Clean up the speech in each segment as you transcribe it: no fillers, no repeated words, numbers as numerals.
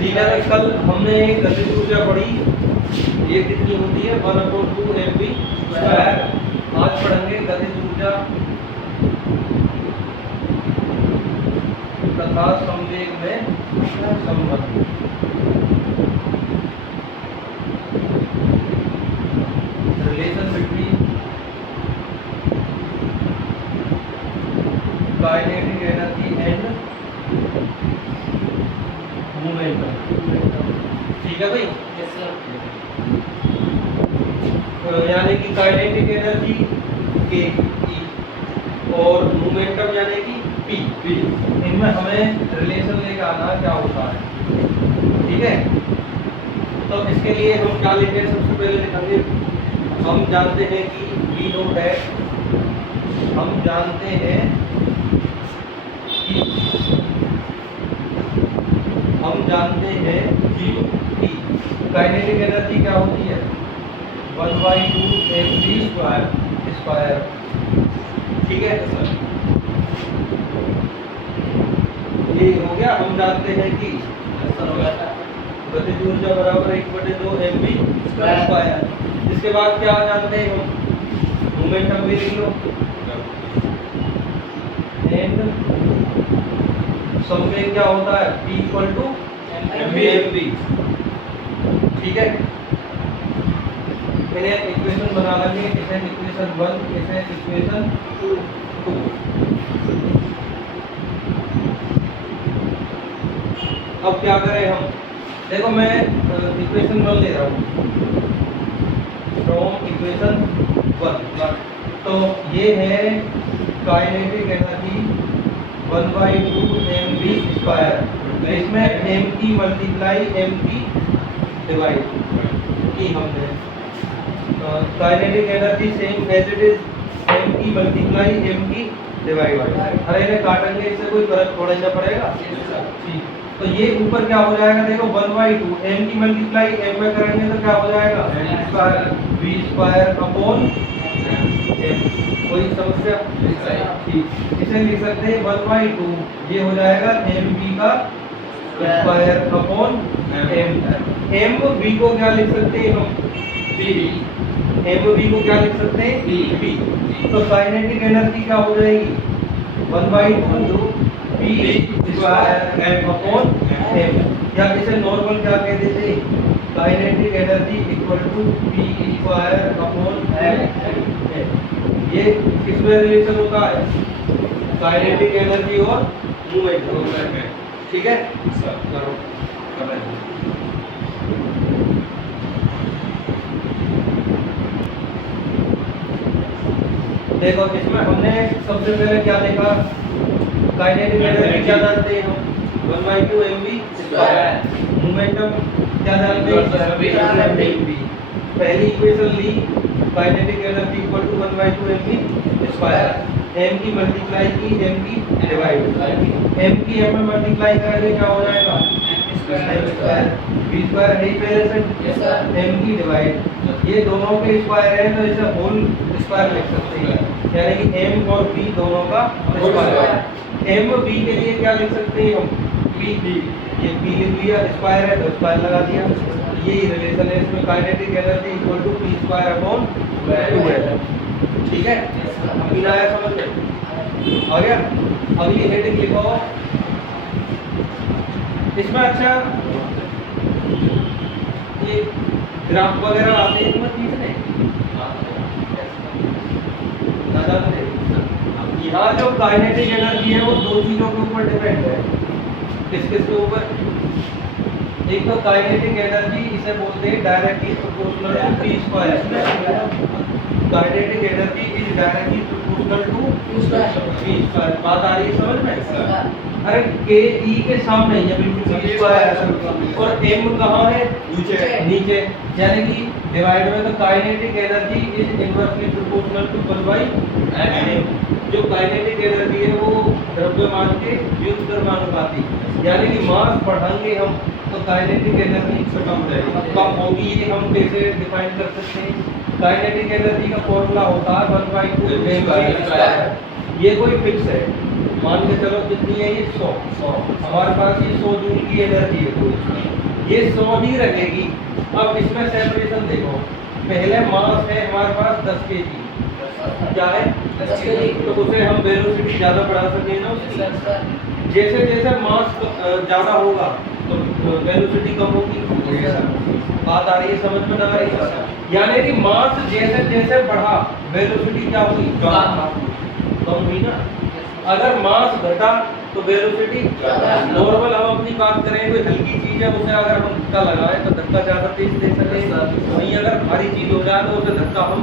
ठीक है, कल हमने गतिज ऊर्जा पढ़ी, ये कितनी होती है 1/2 mv स्क्वायर। आज पढ़ेंगे गतिज ऊर्जा तथा संवेग में संबंध। Relation between kinetic energy and momentum. ठीक है भाई, यानी कि काइनेटिक एनर्जी के ई और मोमेंटम यानी कि पी। इनमें हमें रिलेशन लेकर आना क्या होता है। ठीक है, तो इसके लिए हम क्या लेंगे, सबसे पहले लिखेंगे हम जानते हैं कि वी नोट है, हम जानते हैं कि काइनेटिक एनर्जी क्या होती है 1/2 mv स्क्वायर। ठीक है सर, ये हो गया। हम जानते हैं कि गतिज ऊर्जा बराबर 1/2 mv स्क्वायर। इसके बाद क्या जानते हैं हम, मोमेंटम भी लिख लो, एंड संवेग क्या होता है p = mv। ठीक है, इन्हें इक्वेशन बना लेंगे, इसे इक्वेशन 1, इसे इक्वेशन 2। अब क्या करें हम, देखो मैं इक्वेशन 1 ले रहा हूँ फ्रॉम इक्वेशन 1। तो ये है काइनेटिक एनर्जी 1/2 mv स्क्वायर। तो इसमें m की मल्टीप्लाई m की डिवाइड की हमने। Kinetic energy same as it is, m की मल्टीप्लाई m की डिवाइड। अरे इन्हें काटेंगे, इससे कोई फर्क थोड़ा ही पड़ेगा। ठीक, तो ये ऊपर क्या हो जाएगा, देखो 1/2 m की मल्टीप्लाई m में करेंगे तो क्या हो जाएगा v स्क्वायर अपॉन m। कोई समस्या? ठीक, इसे लिख सकते हैं 1/2, ये हो जाएगा mv का स्क्वायर अपॉन m। mv को क्या लिख सकते हैं हम, mv को क्या लिख सकते हैं v। तो काइनेटिक एनर्जी क्या हो जाएगी 1/2 v स्क्वायर अपॉन m, या इसे नॉर्मल क्या कह देते हैं, kinetic energy equal to v square upon m। ये किसमें रिलेशन होता है, काइनेटिक एनर्जी और मूवमेंट में। ठीक है सर, करो देखो, इसमें हमने सबसे पहले क्या देखा, काइनेटिक एनर्जी क्या जानते हैं हम 1/2 mv स्क्वायर। मोमेंटम क्या जानते हैं mv। पहली इक्वेशन ली, kinetic energy equal to 1/2 mv square, m की मल्टीप्लाई की m की डिवाइड। m की m में मल्टीप्लाई करेंगे क्या हो जाएगा स्क्वायर, v स्क्वायर है पहले से, m की डिवाइड। ये दोनों के स्क्वायर है तो इसे होल स्क्वायर लिख सकते हैं, यानी कि m और v दोनों का स्क्वायर। m v के लिए क्या लिख सकते हैं हम p, ये p लिख लिया, स्क्वायर है तो स्क्वायर लगा दिया। यही रिलेशन है इसमें, kinetic energy equal to p square upon 2l। ठीक है, अभी आया समझ में, आ गया। अब ये हेडिंग लिखो इसमें। अच्छा, ये ग्राफ वगैरह आते हैं तुम्हें सीखने, यहाँ जो काइनेटिक एनर्जी है वो दो चीजों के ऊपर डिपेंड है। किसके ऊपर, एक तो काइनेटिक एनर्जी, इसे बोलते हैं directly proportional to p square. Kinetic energy is directly proportional to p square. बात आ रही है समझ में? अरे के ई के सामने है बिल्कुल p स्क्वायर, और m कहाँ है नीचे, यानी कि डिवाइड में। तो kinetic energy is inversely proportional to 1/m। जो काइनेटिक एनर्जी है वो द्रव्यमान के युक्त द्रव्यानुपाती, यानी कि मास बढ़ाएंगे हम तो काइनेटिक एनर्जी कम होगी। ये हम कैसे डिफाइन कर सकते हैं, काइनेटिक एनर्जी का फॉर्मूला होता है 1/2 mv स्क्वायर। ये कोई फिक्स है, मान के चलो कितनी है ये 100, हमारे पास ये 100 जूल की एनर्जी है, तो ये 100 ही रहेगी। अब इसमें सेपरेशन देखो, पहले मास है हमारे पास 10 केजी, क्या है 10 केजी, तो उसे हम वेलोसिटी ज़्यादा बढ़ा सकते हैं ना उसकी। जैसे जैसे मास ज़्यादा होगा तो वेलोसिटी कम होगी। बात आ रही है समझ में ना आ रही है? यानी कि मास जैसे जैसे बढ़ा वेलोसिटी क्या हुई, कम हुई ना। अगर मास घटा तो वेलोसिटी नॉर्मल। हम अपनी बात करें, कोई हल्की चीज है उसे अगर हम धक्का लगाएं तो धक्का ज्यादा तेज दे सकते हैं, वहीं अगर भारी चीज हो जाए तो उसे धक्का हम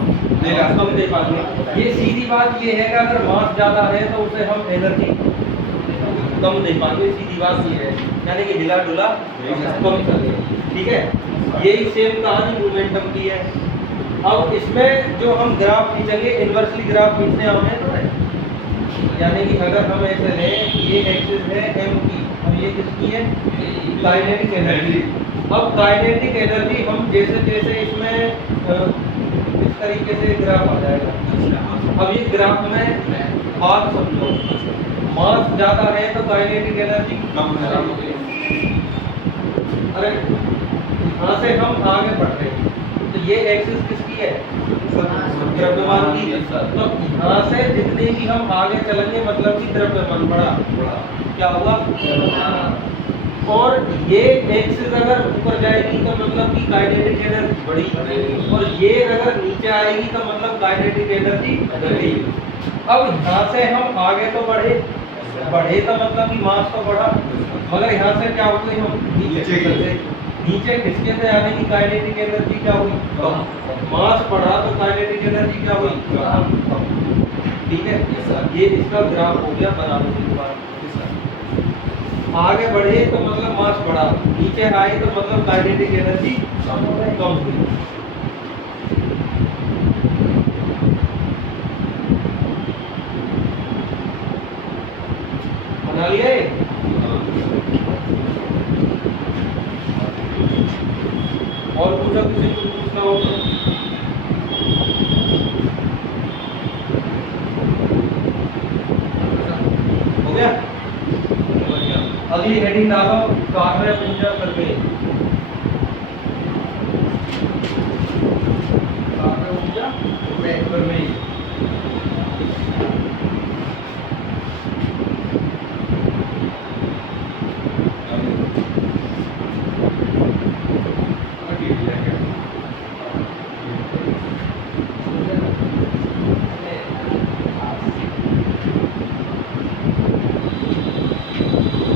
कम दे पाएंगे। ये सीधी बात ये है कि अगर मास ज्यादा है तो उसे हम एनर्जी कम दे पाएंगे, सीधी बात ये है। यानी कि हिला डुला कम चले, ठीक है। यही सेम कहानी मोमेंटम की है। अब इसमें जो हम ग्राफ खींचेंगे, इन्वर्सली ग्राफ खींचने हमें, यानी कि अगर हम ऐसे लें, ये एक्सिस है m की और ये किसकी है, काइनेटिक एनर्जी। अब काइनेटिक एनर्जी हम जैसे जैसे इसमें इस तरीके से ग्राफ आ जाएगा। अब ये ग्राफ में हाथ समझो, मास ज्यादा है तो काइनेटिक एनर्जी कम है। अरे यहाँ से हम आगे बढ़ रहे हैं तो ये एक्सिस किसकी है, द्रव्यमान की। तो यहाँ से जितने भी हम आगे चलेंगे मतलब कि द्रव्यमान बढ़ा, क्या होगा, और ये एक्सिस अगर ऊपर जाएगी तो मतलब कि काइनेटिक एनर्जी बढ़ी, और ये अगर नीचे आएगी तो मतलब काइनेटिक एनर्जी घटी। अब यहाँ से हम आगे तो बढ़े तो मतलब कि मास तो बढ़ा, मगर यहाँ से क्या हो गई, हम नीचे खिसके थे, यानी कि काइनेटिक एनर्जी क्या हुई, मास बढ़ा तो काइनेटिक एनर्जी क्या हुई, ठीक है। ये इसका ग्राफ हो गया बनाने के बाद। आगे बढ़े तो मतलब मास बढ़ा, नीचे आए तो मतलब काइनेटिक एनर्जी कम हुई। बना लिया ये? और पूछा किसी को पूछना हो तो? हो गया? अगली हेडिंग डालो, कार्य ऊर्जा प्रमेय। कार्य ऊर्जा प्रमेय।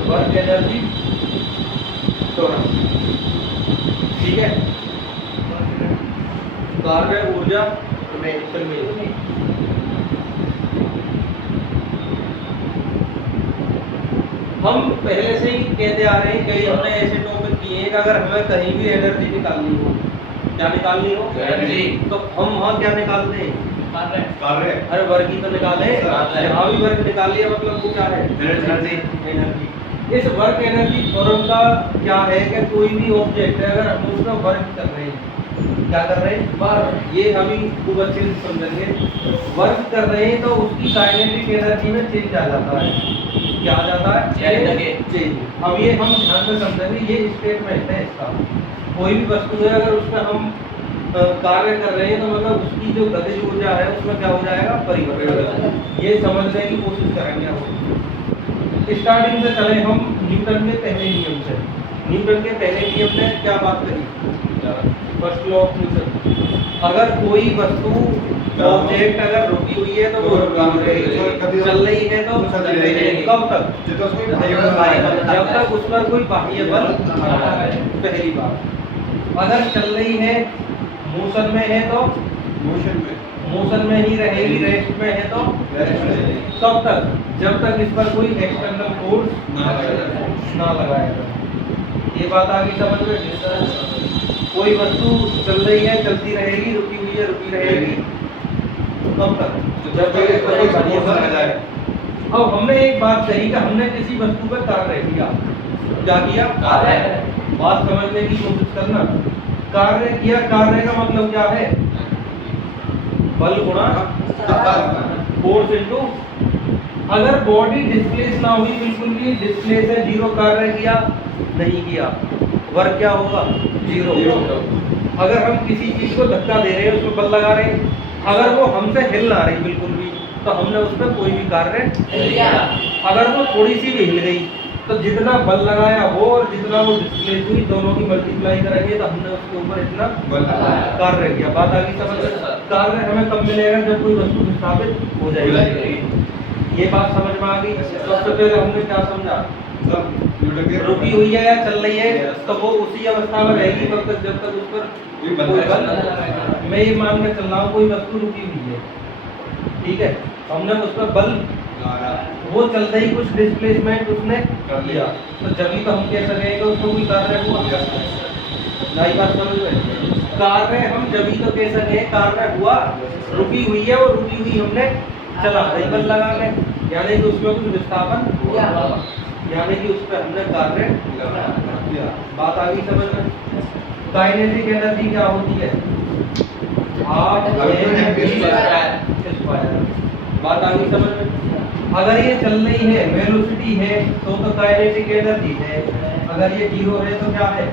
वर्क एनर्जी त्वरण, ठीक है। कार्य ऊर्जा प्रमेय। हम पहले से ही कहते आ रहे हैं, कई हमने ऐसे टॉपिक किए हैं कि अगर हमें कहीं भी एनर्जी निकालनी हो, क्या निकालनी हो, एनर्जी, तो हम वहाँ क्या निकालते हैं, कार्य। अरे वर्क ही तो निकाले, यहाँ भी वर्क निकाल लिया, मतलब वो क्या है, एनर्जी। इस वर्क एनर्जी त्वरण का क्या है कि कोई भी ऑब्जेक्ट है अगर हम उसका वर्क कर रहे हैं, क्या कर रहे हैं, वर्क, ये हम ही खूब अच्छे से समझेंगे। वर्क कर रहे हैं तो उसकी काइनेटिक एनर्जी में चेंज आ जाता है, क्या आ जाता है, चेंज। अब ये हम ध्यान से समझेंगे, ये स्टेटमेंट है इसका। कोई भी वस्तु है अगर उसमें हम कार्य कर रहे हैं तो मतलब उसकी जो गतिज ऊर्जा है उसमें क्या हो जाएगा, परिवर्तन। ये समझने की कोशिश करेंगे हम। स्टार्टिंग से चले हम न्यूटन के पहले नियम से। न्यूटन के पहले नियम ने क्या बात करी, फर्स्ट लॉ ऑफ न्यूटन। अगर कोई वस्तु ऑब्जेक्ट अगर रुकी हुई है तो वो चल रही है तो कब तक, जब तक उस पर कोई बाह्य बल, पहली बात। अगर चल रही है, मोशन में है तो मोशन में ही रहेगी, रेस्ट में है तो कब तक, जब तक इस पर कोई एक्सटर्नल फोर्स ना लगाएगा। ये बात आगे समझ में। कोई वस्तु चल रही है, चलती रहेगी, रुकी हुई है, रुकी रहेगी, कब तक, जब तक इस पर कोई फोर्स ना लगाए। अब हमने एक बात कही कि हमने किसी वस्तु पर कार्य किया, क्या किया, बात समझने की कोशिश करना। कार्य किया, कार्य का मतलब क्या है, बल गुणा फोर्स इनटू। अगर बॉडी डिस्प्लेस ना हुई, बिल्कुल भी डिस्प्लेस है, जीरो कार्य किया नहीं किया, वर्क क्या होगा? जीरो। अगर हम किसी चीज को धक्का दे रहे हैं, उसमें बल लगा रहे हैं, अगर वो हमसे हिल ना रही बिल्कुल भी, तो हमने उस पर कोई भी कार्य नहीं किया। अगर वो थोड़ी सी भी हिल गई, तो जितना बल लगाया वो और जितना वो डिस्प्लेस हुई, दोनों की मल्टीप्लाई करेंगे तो हमने उसके ऊपर इतना कार्य किया। बात आगे समझ में? कार्य हमें कब मिलेगा? जब कोई वस्तु विस्थापित हो जाएगी। ये बात समझ में आ गई? सबसे पहले हमने क्या समझा? रुकी हुई है या चल रही है, तो वो उसी अवस्था में रहेगी तब तक जब तक उस पर कोई बल। मैं ये मान के चल रहा हूँ कोई वस्तु रुकी हुई है, ठीक है, हमने उस पर बल, वो चलते ही कुछ डिस्प्लेसमेंट उसने कर लिया, तो जब ही तो हम कह सकेंगे उसको कोई कार्य हुआ। नई बात समझ में? कार्य हम जब ही तो कह सकें कार्य हुआ। रुकी हुई है, वो रुकी हुई हमने चला बल लगा के, यानी कि उसमें कुछ विस्थापन हुआ, यानी कि उस पर हमने कार्य किया। बात आ गई समझ में? काइनेटिक एनर्जी क्या होती है? बात आ गई समझ में? अगर ये चल रही है, वेलोसिटी है, तो काइनेटिक एनर्जी है। अगर ये जीरो है तो क्या है?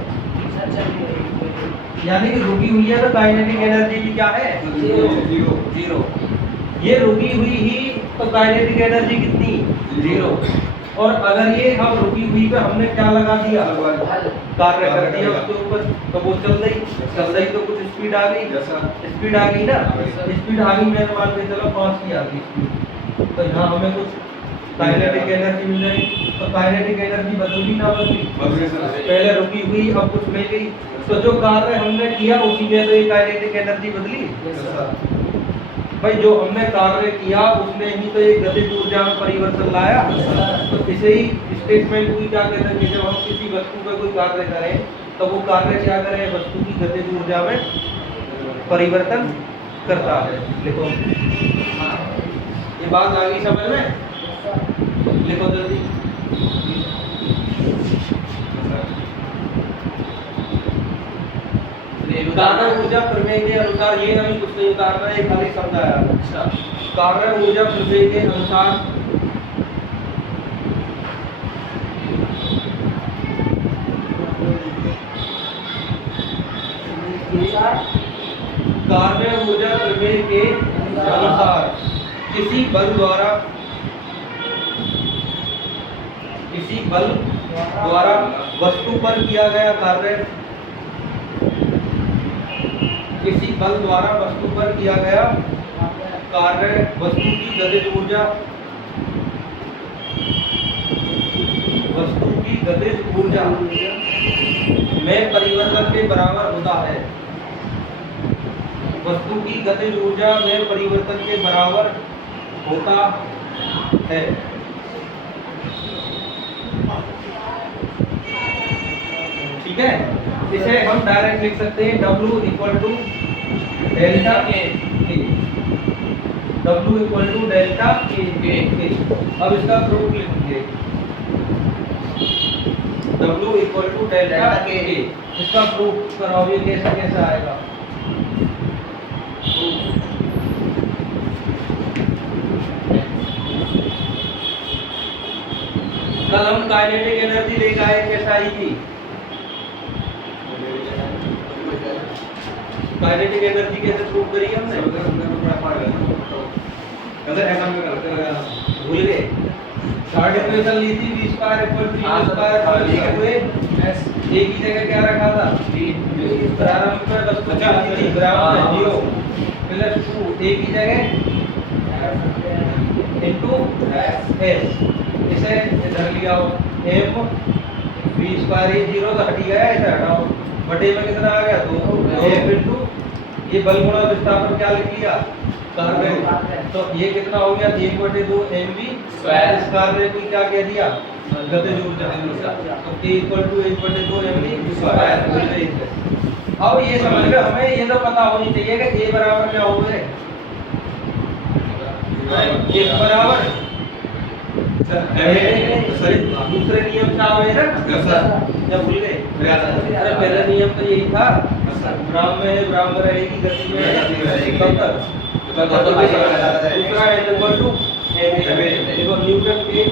यानी कि रुकी हुई है तो काइनेटिक एनर्जी भी क्या है? जीरो। ये रुकी हुई ही तो काइनेटिक एनर्जी कितनी? जीरो। और अगर ये हम रुकी हुई पे हमने क्या लगा दिया? कार्य कर दिया उसके ऊपर, तो वो चल रही तो कुछ स्पीड आ गई। स्पीड आ गई ना? स्पीड आ गई, मैंने मान के चलो 5 की आ गई स्पीड, तो यहाँ हमें कुछ काइनेटिक एनर्जी मिल रही। तो काइनेटिक एनर्जी बदली ना बदली? पहले रुकी हुई, अब कुछ मिल गई, तो जो कार्य हमने किया उसी में तो ये काइनेटिक एनर्जी बदली। भाई जो हमने कार्य किया उसने ही तो ये गतिज ऊर्जा में परिवर्तन लाया। तो इसे ही स्टेटमेंट को क्या कहते हैं? जब हम किसी वस्तु पर कोई कार्य करें तो वो कार्य क्या करें? वस्तु की गतिज ऊर्जा में परिवर्तन करता है। लिखो, ये बात आ गई समझ में? लिखो जल्दी। दाना ऊर्जा प्रमेय के अनुसार, ये नहीं कुछ नहीं उतारना है, खाली समझाया। अच्छा, कार्य ऊर्जा प्रमेय के अनुसार कार्य ऊर्जा प्रमेय के अनुसार किसी बल द्वारा वस्तु पर किया गया कार्य, किसी बल द्वारा वस्तु पर किया गया कार्य वस्तु की गतिज ऊर्जा में परिवर्तन के बराबर होता है। वस्तु की गतिज ऊर्जा में परिवर्तन के बराबर होता है। ठीक है, इसे हम डायरेक्ट लिख सकते हैं W इक्वल टू डेल्टा के। W इक्वल टू डेल्टा के। अब इसका प्रूफ लिखेंगे, W इक्वल टू डेल्टा के। इसका प्रूफ कराओ, ये कैसे आएगा? कल हम काइनेटिक एनर्जी लेकर आए, कैसे आई थी? काइनेटिक एनर्जी कैसे प्रूव करी हमने? भूल गए? थर्ड इक्वेशन ली थी, v square equal to u square हुए a की जगह क्या रखा था? प्रारंभ में वस्तु क्या थी? बराबर 0 प्लस 2 a की जगह इनटू s। इसे इधर लिया हो, m v स्क्वायर, ये 0 तो हट गया, इसे हटाओ, बटे में कितना आ गया? 2 f इनटू ये बल गुणा विस्थापन क्या लिख लिया? कार्य। तो ये कितना हो गया? 1/2 mv स्क्वायर। इस कार्य को क्या कह दिया? गतिज ऊर्जा। तो k equal to 1/2 mv square. अब ये समझ लो, हमें ये तो पता होनी चाहिए कि a बराबर क्या हो गए? a बराबर दूसरे नियम क्या हुए ना? जब भूल गए? अरे पहला नियम तो यही था, ब्राह्म में ब्राह्म रहेगी, गति में कब तक? दूसरा n इक्वल टू देखो न्यूटन के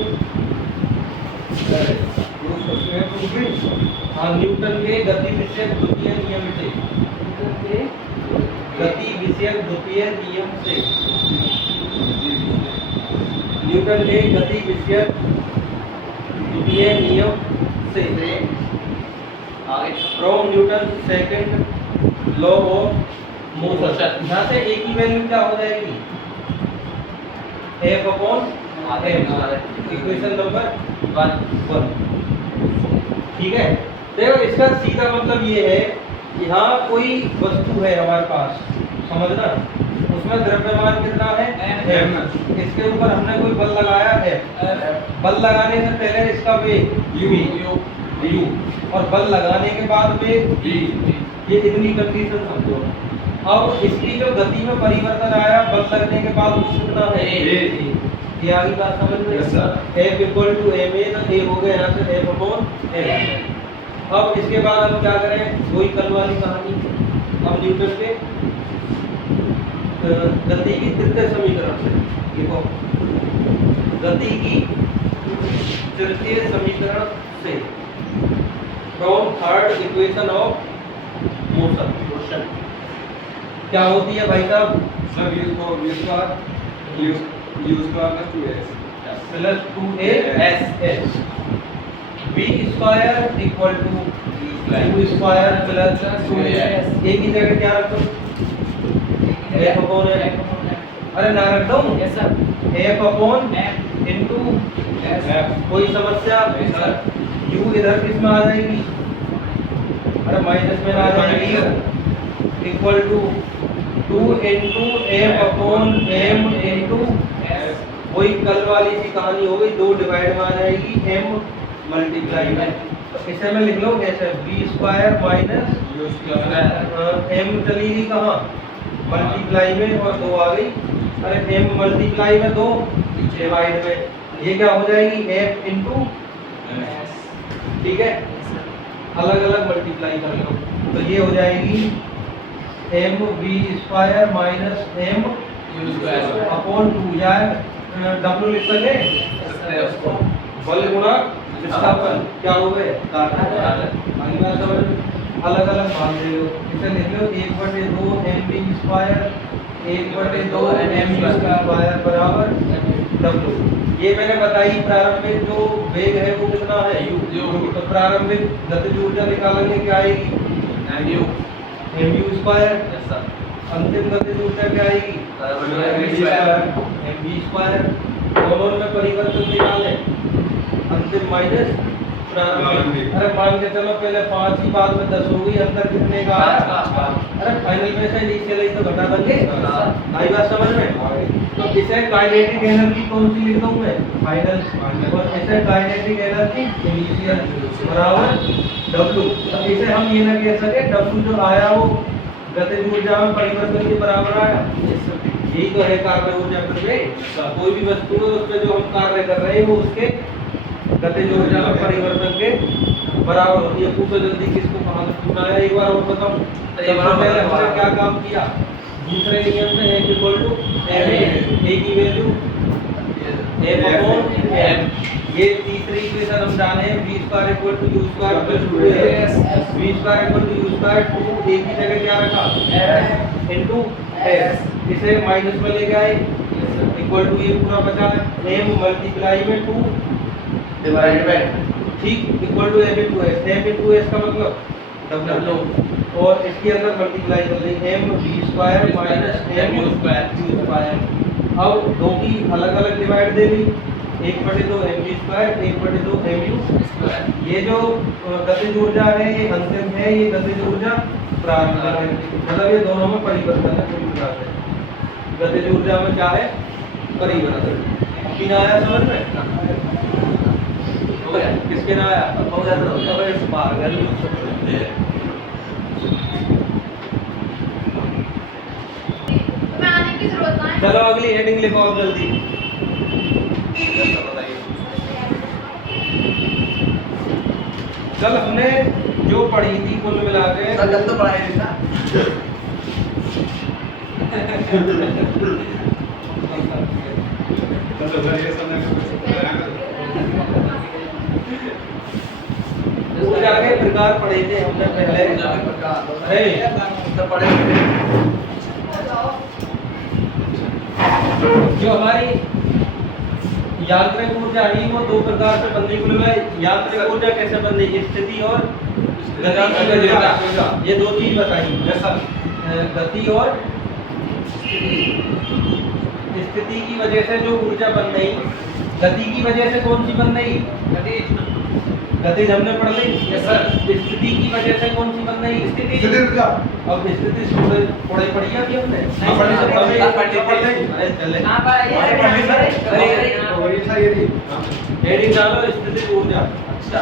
हाँ न्यूटन के गति विषयक द्वितीय नियम से गति विषयक द्वितीय नियम से न्यूटन के गति विषयक द्वितीय नियम से from Newton second law of motion. यहाँ से एक ही वैल्यू क्या हो जाएगी F अपॉन इक्वेशन नंबर 1। ठीक है, देखो इसका सीधा मतलब ये है कि यहाँ कोई वस्तु है हमारे पास, समझना, उसमें द्रव्यमान कितना है m, इसके ऊपर हमने कोई बल लगाया है, बल लगाने से पहले इसका वेग u और बल लगाने के बाद वेग v, ये इतनी कंडीशन समझो। अब इसकी जो गति में परिवर्तन आया बल लगने के बाद वो कितना है ये आगे बात समझ में। F इक्वल टू ma, तो a हो गया यहाँ से F अपॉन m। अब इसके बाद हम क्या करें, वही कल वाली कहानी, अब न्यूटन के गति की तृतीय समीकरण से देखो, गति की तृतीय समीकरण से from third equation of motion क्या होती है भाई साहब? सब u square plus 2as v square equal to u square plus 2as। एक ही जगह क्या रखो f अपॉन m, अरे ना रख दो f अपॉन m इनटू कोई समस्या? u इधर किस में आ जाएगी, अरे माइनस में आ जाएगी, equal to 2 into f upon m into वही कल वाली सी कहानी हो गई, 2 डिवाइड में आ जाएगी m मल्टीप्लाई में। तो इसे में लिख लो कैसे, v स्क्वायर माइनस m चली गई कहाँ मल्टीप्लाई में और 2 आ गई, अरे m मल्टीप्लाई में 2 डिवाइड में, ये क्या हो जाएगी f इंटू, ठीक है, अलग अलग मल्टीप्लाई कर लो तो ये हो जाएगी m v square minus m upon 2, या w लिख सके बल गुणा विस्थापन, क्या हो गए अलग अलग मान ले लो, इसे लिख लो 1/2 mv स्क्वायर 1/2 mv स्क्वायर बराबर w। ये मैंने बताई प्रारंभिक जो वेग है वो कितना है u, तो प्रारंभिक गतिज ऊर्जा निकालेंगे क्या आएगी mu स्क्वायर, अंतिम गतिज ऊर्जा क्या आएगी mv स्क्वायर। दोनों में परिवर्तन निकाले, अंतिम माइनस प्रारंभिक, अरे मान के चलो पहले 5 ही बाद में 10 हो गई, अंतर कितने का आया, अरे फाइनल में से नीचे लाई तो घटा देंगे, आई बात समझ में। तो इसे काइनेटिक एनर्जी कौन सी लिख दूं मैं, फाइनल, और इसे काइनेटिक एनर्जी इनिशियल बराबर w। तो इसे हम ये ना कह सके w जो आया वो गतिज ऊर्जा में परिवर्तन के बराबर आया, यही तो है कार्य ऊर्जा पर। कोई भी वस्तु है उस पर जो हम कार्य कर रहे हैं वो उसके गतिज ऊर्जा में परिवर्तन के बराबर होती है। पूछो जल्दी किसको कहाँ से पूछना है, एक बार और बताओ। पहले हमने क्या काम किया, दूसरे नियम में m equal to m, a की वैल्यू f अपॉन m। ये तीसरी इक्वेशन हम जाने हैं v square equal to u square plus 2s, v square equal to u square 2 एक ही जगह क्या रखा f इनटू s, इसे माइनस में लेके आए इक्वल टू ये पूरा बचा है m मल्टीप्लाई में 2 डिवाइड बाय, ठीक, equal to m into s, m into s का मतलब w, और इसके अंदर मल्टीप्लाई कर लेंगे m v square minus m u square. अब दो की अलग अलग डिवाइड दे दी, 1/2 mv स्क्वायर 1/2 mu स्क्वायर। ये जो गतिज ऊर्जा है ये अंतिम है, ये गतिज ऊर्जा प्रारंभिक है, मतलब ये दोनों में परिवर्तन है पूरी तरह से। गतिज ऊर्जा में क्या है परिवर्तन, बिना आया समझ में हो गया, किसके ना आया हो गया तो पागल। चलो अगली हेडिंग लिखो अब जल्दी। कल हमने जो पढ़ी थी कुल मिला के कल तो पढ़ाई थी ना ऊर्जा के प्रकार पढ़े थे हमने पहले। जो हमारी यांत्रिक ऊर्जा ही वो दो प्रकार से बनने को लगा। यांत्रिक ऊर्जा कैसे बनती, स्थिति और गति की ऊर्जा। ये दो चीज बताई, गति और स्थिति की वजह से जो ऊर्जा बन रही, गति की वजह से कौन सी बन रही, गतिज हमने पढ़ ली। स्थिति की वजह से कौन सी बन रही, स्थिति ऊर्जा। अब स्थिति थोड़ी पढ़ी है अभी हमने, हेडिंग डालो स्थिति ऊर्जा। अच्छा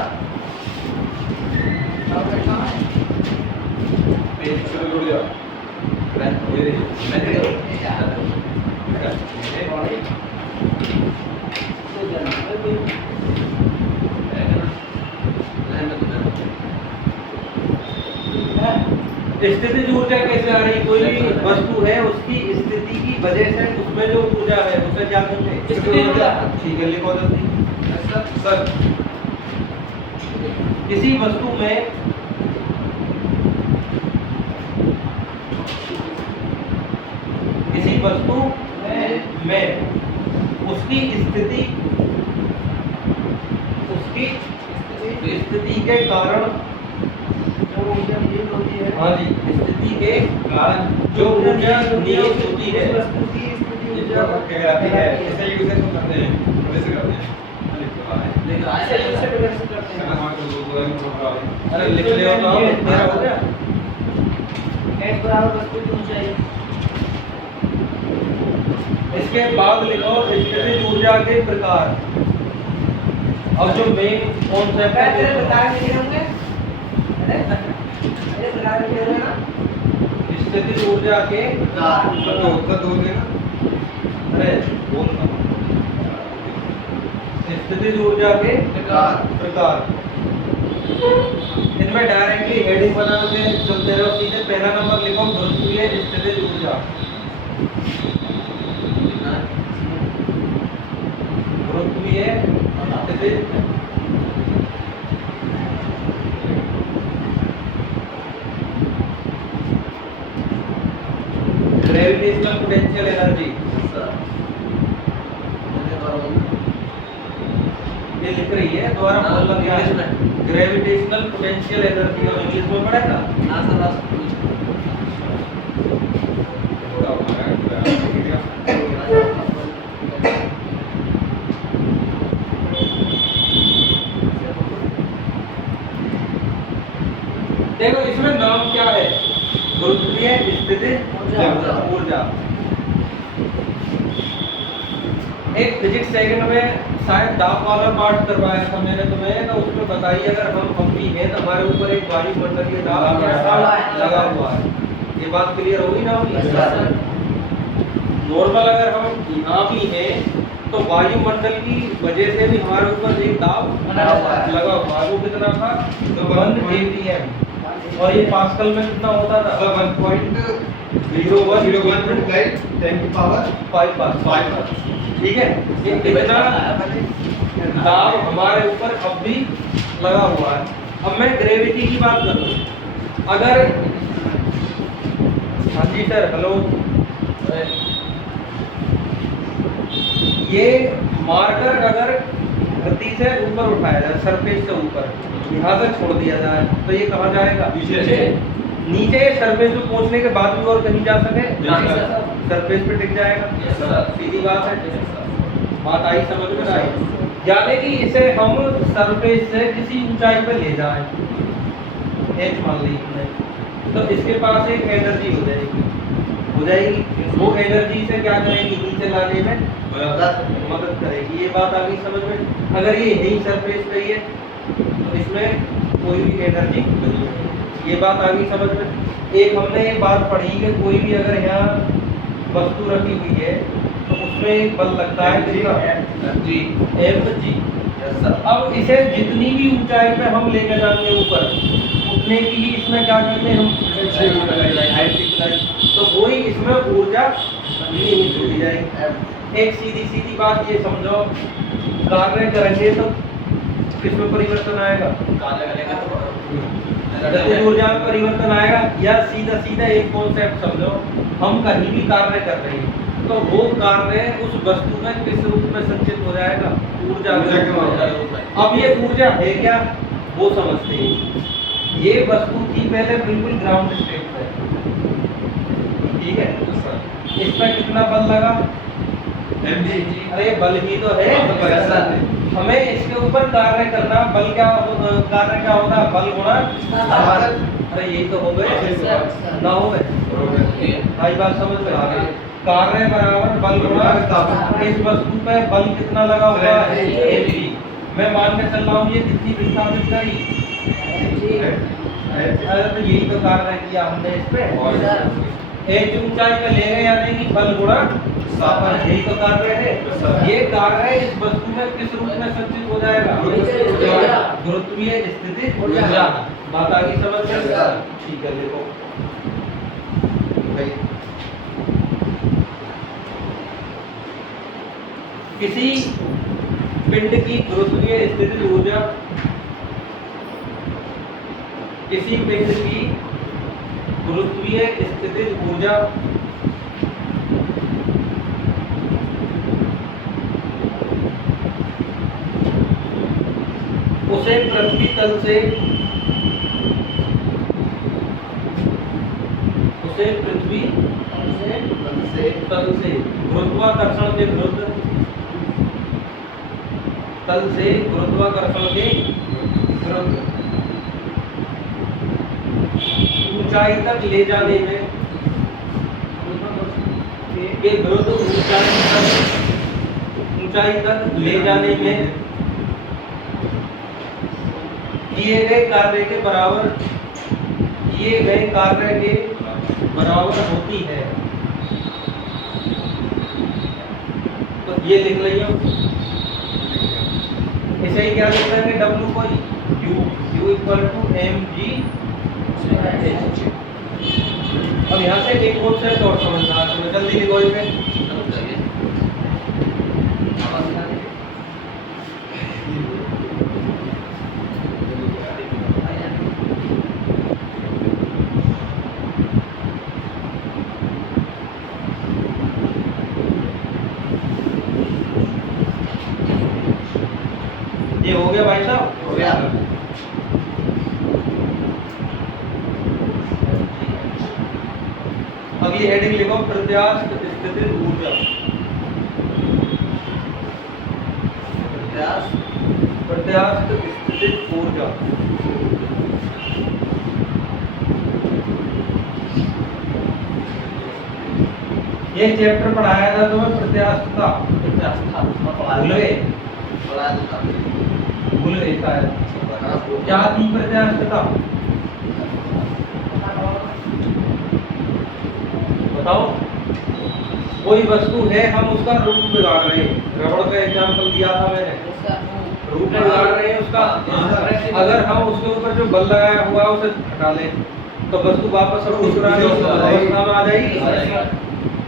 स्थितिज ऊर्जा कैसे आ रही, कोई भी वस्तु है उसकी स्थिति की वजह से उसमें जो ऊर्जा है उसे क्या कहते हैं, स्थितिज ऊर्जा। ठीक है, लिखो जल्दी। सर किसी वस्तु में उसकी स्थिति के कारण, हाँ जी, स्थिति के कारण जो ऊर्जा नियुक्त होती है, अरे लिख ले हो गया। इसके बाद लिखो स्थितिज ऊर्जा के प्रकार। अब जो मेन कॉन्सेप्ट है स्थितिज ऊर्जा के स्थितिज ऊर्जा के प्रकार। इनमें डायरेक्टली हेडिंग बना के चलते रहो सीधे। पहला नंबर लिखो गुरुत्वीय स्थितिज ऊर्जा। गुरुत्वीय स्थितिज ग्रेविटेशनल पोटेंशियल एनर्जी। ये लिख रही है, दोबारा बोलना क्या है, ग्रेविटेशनल पोटेंशियल एनर्जी। और इंग्लिश में पढ़ेगा देखो इसमें नाम क्या है, गुरुत्वीय स्थितिज ऊर्जा। एक फिजिक्स सेकंड में शायद दाब वाला पार्ट करवाया था मैंने तुम्हें, तो उसमें बताइए अगर हम भी हैं तो हमारे ऊपर एक वायुमंडलीय दाब लगा हुआ है। ये बात क्लियर होगी ना होगी? नॉर्मल अगर हम यहाँ भी हैं तो वायुमंडल की वजह से भी हमारे ऊपर एक दाब लगा हुआ है। वो कितना था, 1 atm। और ये पास्कल में कितना होता था, 1.01 ठीक है। ये कितना दाब हमारे ऊपर अब भी लगा हुआ है। अब मैं ग्रेविटी की बात करूं, अगर, हाँ जी सर, हेलो, ये मार्कर अगर धरती से ऊपर उठाया जाए, सरफेस से ऊपर यहाँ तक छोड़ दिया जाए तो ये कहाँ जाएगा, नीचे सरफेस पे पहुंचने के बाद भी और कहीं जा सके, सरफेस पे टिक जाएगा। सीधी बात है, बात आई समझ में आई? यानी कि इसे हम सरफेस से किसी ऊंचाई पे ले जाएं, एच मान ली हमने, तो इसके पास एक एनर्जी हो जाएगी। वो एनर्जी से क्या करेगी, नीचे लाने में मदद करेगी। ये बात आ गई समझ में? अगर ये यही सरफेस पे है तो इसमें कोई भी एनर्जी नहीं है। ये बात आ गई समझ में? एक हमने एक बात पढ़ी कि कोई भी अगर यहाँ वस्तु रखी हुई है तो उसमें एक बल लगता है कितना, mg। अब इसे जितनी भी ऊंचाई पे हम लेकर जाएंगे ऊपर, उतने की ही इसमें क्या करते हैं हम, तो वही इसमें ऊर्जा निहित होती जाएगी। एक सीधी सीधी बात ये समझो, कार्य करेंगे तो किसमें परिवर्तन आएगा? गतिज ऊर्जा में परिवर्तन आएगा। या सीधा सीधा एक कॉन्सेप्ट समझो, हम कहीं भी कार्य कर रहे हैं तो वो कार्य उस वस्तु में किस रूप में संचित हो जाएगा? ऊर्जा के रूप में। अब ये ऊर्जा है क्या, वो समझते हैं। ये वस्तु थी पहले बिल्कुल ग्राउंड स्टेट पे, ठीक है, इस पर कितना बल लगा? अरे बल ही तो है, हमें इसके ऊपर कार्य करना। बल क्या कार्य क्या होता है? बल गुणा। अरे यही तो हो गए ना, हो गए भाई, बात समझ में? कार्य बराबर बल गुणा इस वस्तु पे बल कितना लगा हुआ है? mg। मैं मान के चल रहा हूँ ये कितनी विस्थापित करी? अरे तो यही तो कार्य किया हमने इस पे। h ऊंचाई पे ले गए यानी कि बल गुणा स्थापन, यही तो कार्य है। ये कार्य इस वस्तु में किस रूप में संचित हो जाएगा? गुरुत्वीय स्थितिज ऊर्जा। बात आ गई समझ में? ठीक है, देखो किसी पिंड की गुरुत्वीय स्थितिज ऊर्जा, किसी पिंड की गुरुत्वीय स्थितिज ऊर्जा उसे पृथ्वी तल से गुरुत्वाकर्षण के विरुद्ध तल से गुरुत्वाकर्षण के विरुद्ध ऊंचाई तक ले जाने में के विरुद्ध ऊंचाई तक ले जाने में किए गए कार्य के बराबर, किए गए कार्य के बराबर होती है। तो ये लिख लिया, इसे ही क्या लिख लेंगे? W को U इक्वल टू mg। अब यहाँ से एक कॉन्सेप्ट और समझना है, तो जल्दी लिखो इसे। ये हो गया भाई साहब? हो गया। अगली हेडिंग लिखो, प्रत्यास्थ स्थितिज ऊर्जा। प्रत्यास्थ स्थितिज ऊर्जा। ये चैप्टर पढ़ाया था तुम्हें प्रत्यास्थता, भूल गए? भूल गए शायद। क्या थी प्रत्यास्थता? बताओ। कोई वस्तु है, हम उसका रूप बिगाड़ रहे हैं। रबड़ का एग्जाम्पल दिया था मैंने, रूप बिगाड़ रहे हैं उसका। अगर हम उसके ऊपर जो बल लगाया हुआ है उसे हटा लें तो वस्तु वापस अवस्था में आ जाएगी।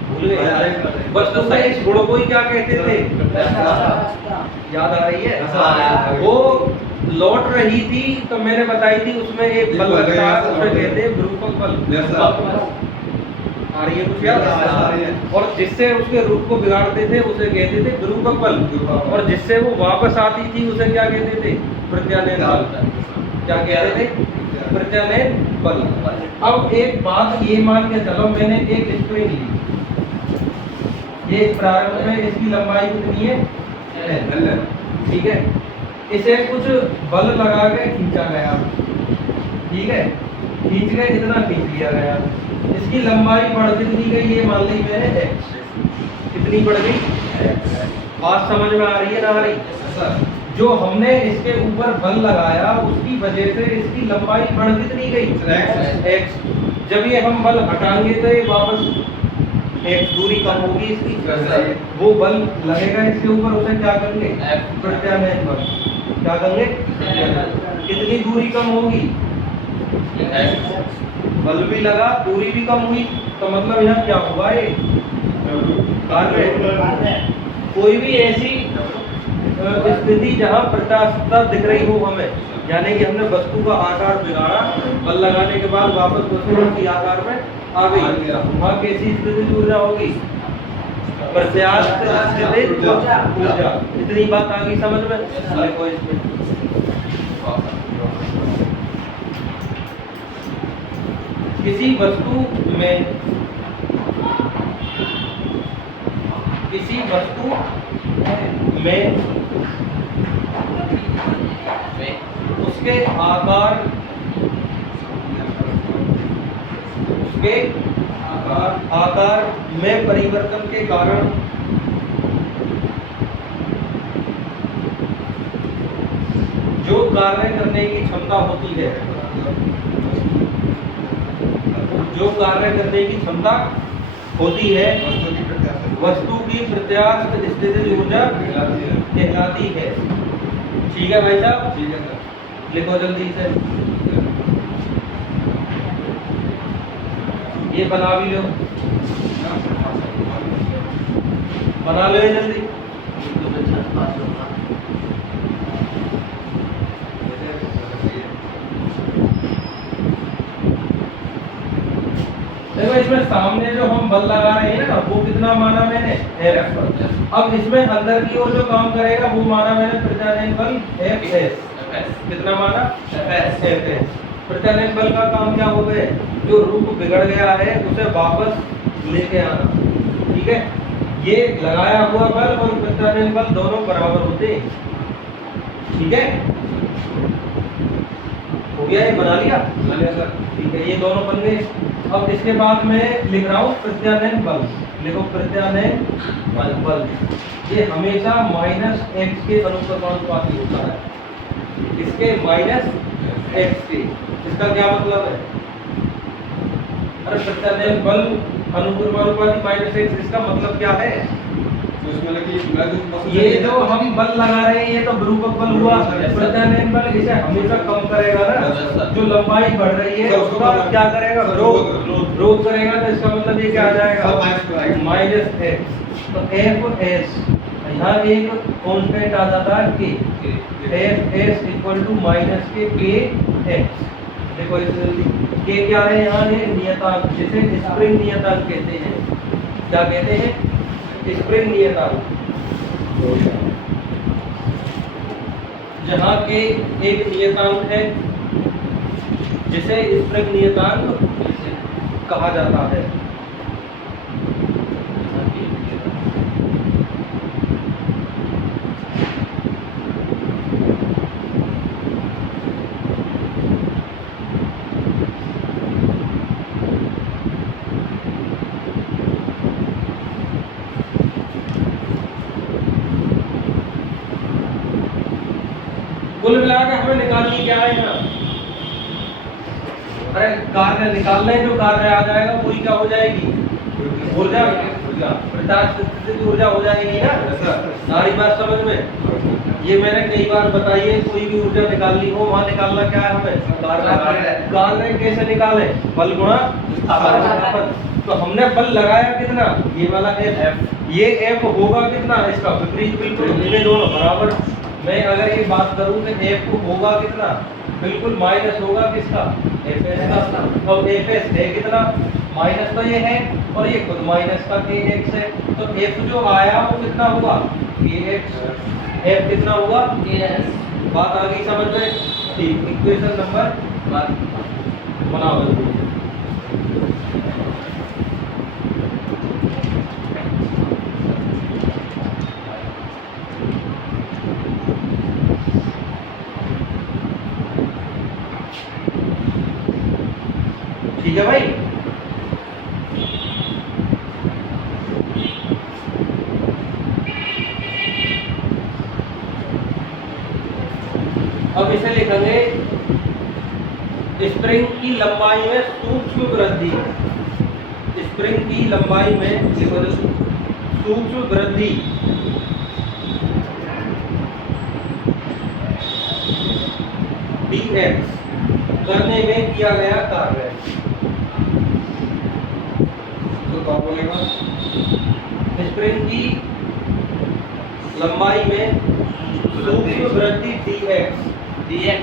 भूल गए? वस्तु के इस गुण को ही क्या कहते थे? याद आ रही है? वो लौट रही थी तो मैंने बताई थी, उसमें एक बल लगता है, उसे कहते हैं विरूपक बल। आ रही है कुछ याद? और जिससे उसके रूप को बिगाड़ते थे उसे कहते थे विरूपक बल, और जिससे वो वापस आती थी उसे क्या कहते थे? प्रत्यानयन बल। क्या कहते थे? प्रत्यानयन बल। अब एक बात ये मान के चलो, मैंने एक स्प्रिंग ली, ये प्रारंभ में इसकी लंबाई कितनी है? ठीक है, इसे कुछ बल लगा के खींचा गया, ठीक है, खींच के इतना खींच लिया गया, इसकी लंबाई बढ़ कितनी गई? ये मान ली मैंने x। कितनी बढ़ गई? बात समझ में आ रही है ना आ रही? जो हमने इसके ऊपर बल लगाया उसकी वजह से इसकी लंबाई बढ़ कितनी गई? x। जब ये हम बल हटाएंगे तो ये वापस एक दूरी कम होगी इसकी, वो बल लगेगा इसके ऊपर, उसे क्या करेंगे? प्रत्यानयन बल। क्या करेंगे? कितनी दूरी कम होगी? बल भी लगा, दूरी भी कम हुई, तो मतलब यहाँ क्या हुआ? ये कार्य कोई भी ऐसी स्थिति जहाँ प्रत्यास्थता दिख रही हो हमें, यानी कि हमने वस्तु का आकार बिगाड़ा, बल लगाने के बाद वापस वस्तु उसी आकार में आ गई, वहाँ कैसी स्थिति ऊर्जा होगी? प्रत्यास्थ स्थिति ऊर्जा। इतनी बात आ गई समझ में? देखो इसमें किसी वस्तु में उसके आकार में परिवर्तन के कारण जो कार्य करने की क्षमता होती है, वस्तु की प्रत्यास्थ स्थिति ऊर्जा कहलाती है। ठीक है भाई साहब? ठीक है सर। लिखो जल्दी से, ये बना भी लो, बना लो ये जल्दी। देखो इसमें सामने जो हम बल लगा रहे हैं ना, वो कितना माना मैंने? F। अब इसमें अंदर की ओर जो काम करेगा वो माना मैंने प्रत्यानयन बल Fs। कितना माना? Fs। प्रत्यानयन बल का काम क्या हो गए? जो रूप बिगड़ गया है उसे वापस लेके आना। ठीक है, ये लगाया हुआ बल और प्रत्यानयन बल दोनों बराबर होते हैं। ठीक है, हो गया, ये बना लिया सर। ठीक है, ये दोनों बन गए। अब इसके बाद मैं लिख रहा हूँ प्रत्यानयन बल। लिखो प्रत्यानयन बल, ये हमेशा -x के अनुपाती होता है, इसके -x के। इसका क्या मतलब है? अरे प्रत्यानयन बल अनुपाती -x, इसका मतलब क्या है? तो इसमें लगी ये जो हम बल लगा रहे हैं ये तो विरूपक बल हुआ। प्रत्यानयन बल इसे हमेशा कम करेगा ना, जो लंबाई बढ़ रही है उसका क्या करेगा? विरोध करेगा। तो इसका मतलब ये क्या आ जाएगा? -x। तो Fs यहाँ एक कांस्टेंट आ जाता है k, Fs = -k देखो k क्या है यहाँ? है नियतांक, जिसे स्प्रिंग नियतांक कहते हैं। क्या कहते हैं? स्प्रिंग नियतांक। जहाँ के एक नियतांक है जिसे स्प्रिंग नियतांक कहा जाता है। कुल मिलाकर हमें निकालनी क्या है यहाँ? अरे कार्य निकालना है, जो कार्य आ जाएगा वही क्या हो जाएगी? ऊर्जा। प्रत्यास्थ स्थिति ऊर्जा हो जाएगी ना। सारी बात समझ में? ये मैंने कई बार बताई है, कोई भी ऊर्जा निकालनी हो वहाँ निकालना क्या है हमें? कार्य कैसे निकालें? बल गुणा विस्थापन। तो हमने बल लगाया कितना? ये वाला F। ये F होगा कितना? इसका विपरीत बिल्कुल, ये दोनों बराबर। मैं अगर ये बात करूं कि F को होगा कितना? बिल्कुल माइनस होगा किसका? Fs का। अब Fs है कितना? माइनस तो ये है और ये खुद माइनस का kx है। तो F जो आया वो कितना होगा? kx। F कितना होगा? ks। बात आ गई समझ में? ठीक, इक्वेशन नंबर बनाओ। ठीक है भाई? अब इसे लिखेंगे स्प्रिंग की लंबाई में सूक्ष्म वृद्धि। स्प्रिंग की लंबाई में सूक्ष्म वृद्धि dx करने में किया गया कार्य। तो आप बोलेगा स्प्रिंग की लंबाई में सूक्ष्म वृद्धि dx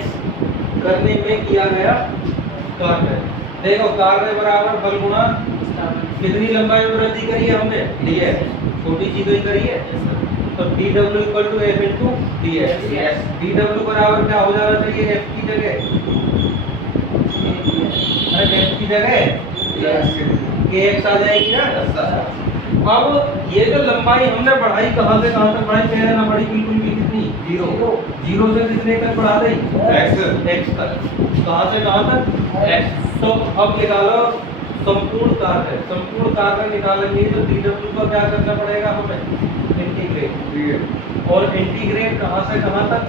करने में किया गया कार्य। देखो कार्य बराबर बल गुणा कितनी लंबाई में वृद्धि करी है हमने dx, छोटी चीज ही करी है। तो dw equal to f into dx। dw बराबर क्या हो जाना चाहिए f की जगह, अरे f की जगह kx आ जाएगी ना। अब ये जो लंबाई हमने बढ़ाई कहाँ से कहाँ तक बढ़ाई, पहले ना बढ़ी बिल्कुल भी कितनी, जीरो से कितने तक बढ़ा दी, x तक। कहाँ से कहाँ तक, x। तो अब निकालो संपूर्ण कार्य। संपूर्ण कार्य निकालेंगे तो dw का क्या करना पड़ेगा हमें, इंटीग्रेट। और इंटीग्रेट कहाँ से कहाँ तक,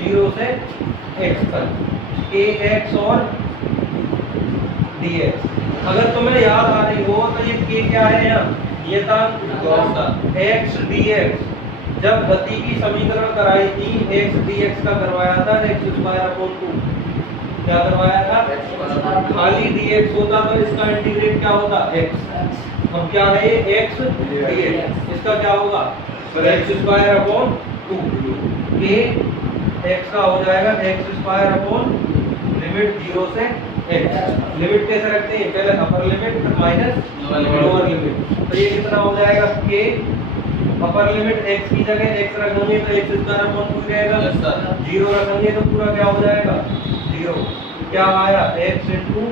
0 से x तक, kx और dx। अगर तुम्हें याद आ रही हो तो ये k क्या है यहाँ, ये था x dx। जब गति की समीकरण कराई थी x dx का करवाया था x²/2, क्या करवाया था, खाली dx होता तो इसका इंटीग्रेट क्या होता x। अब क्या है ये x dx, इसका क्या होगा x²/2 k x का हो जाएगा x² लिमिट 0 से x। लिमिट कैसे रखते हैं, पहले अपर लिमिट फिर माइनस लोअर लिमिट। तो ये कितना हो जाएगा k, अपर लिमिट x की जगह x रखेंगे तो x² रहेगा, 0 रखेंगे तो पूरा क्या हो जाएगा 0। क्या आया x into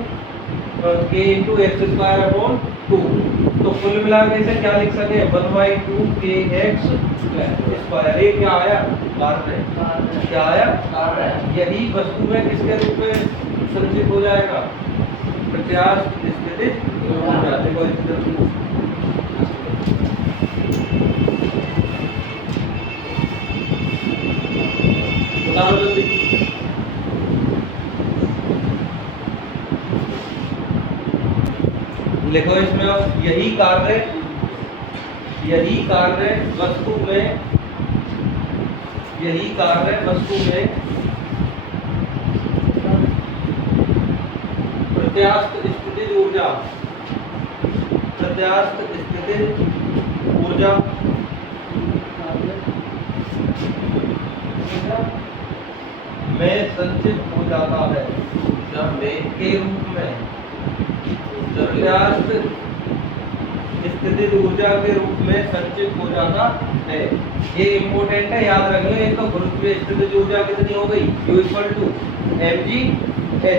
k into x²/2। तो कुल मिला के इसे क्या लिख सके, 1/2 kx²। ये क्या आया, कार्य। क्या आया, यही वस्तु में किसके रूप में संचित हो जाएगा, प्रत्यास्थ स्थितिज ऊर्जा। देखो बताओ जल्दी। लिखो इसमें अब यही कार्य वस्तु में, यही कार्य वस्तु में प्रत्यास्थ स्थितिज ऊर्जा, प्रत्यास्थ स्थितिज ऊर्जा में संचित हो जाता है, के रूप में प्रत्यास्थ स्थितिज ऊर्जा के रूप में संचित हो जाता है। ये इम्पोर्टेंट है, याद रखना। ये तो गुरुत्वीय स्थितिज ऊर्जा कितनी हो गई, U = mgh।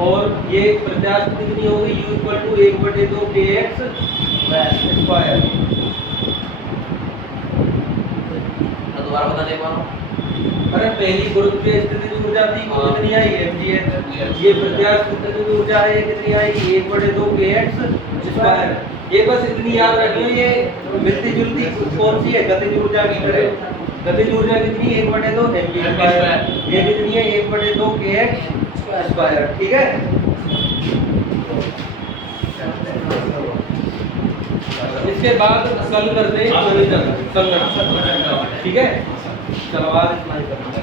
और ये प्रत्यास्थ कितनी हो गई, U = 1/2 kx²। दोबारा बता दे पाओ। अरे पहली गुरुत्वीय स्थितिज ऊर्जा थी वो कितनी आई, mgh। ये प्रत्यास्थ स्थितिज ऊर्जा है, ये कितनी आई, 1/2 kx²। ये बस इतनी याद रखियो, ये मिलती जुलती कौन सी है, गतिज ऊर्जा की तरह। गतिज ऊर्जा कितनी, 1/2 mg²। ये कितनी है, 1/2 kx²। ठीक है। इसके बाद कल करते हैं संगणना। ठीक है, चलो आज इतना ही करना है।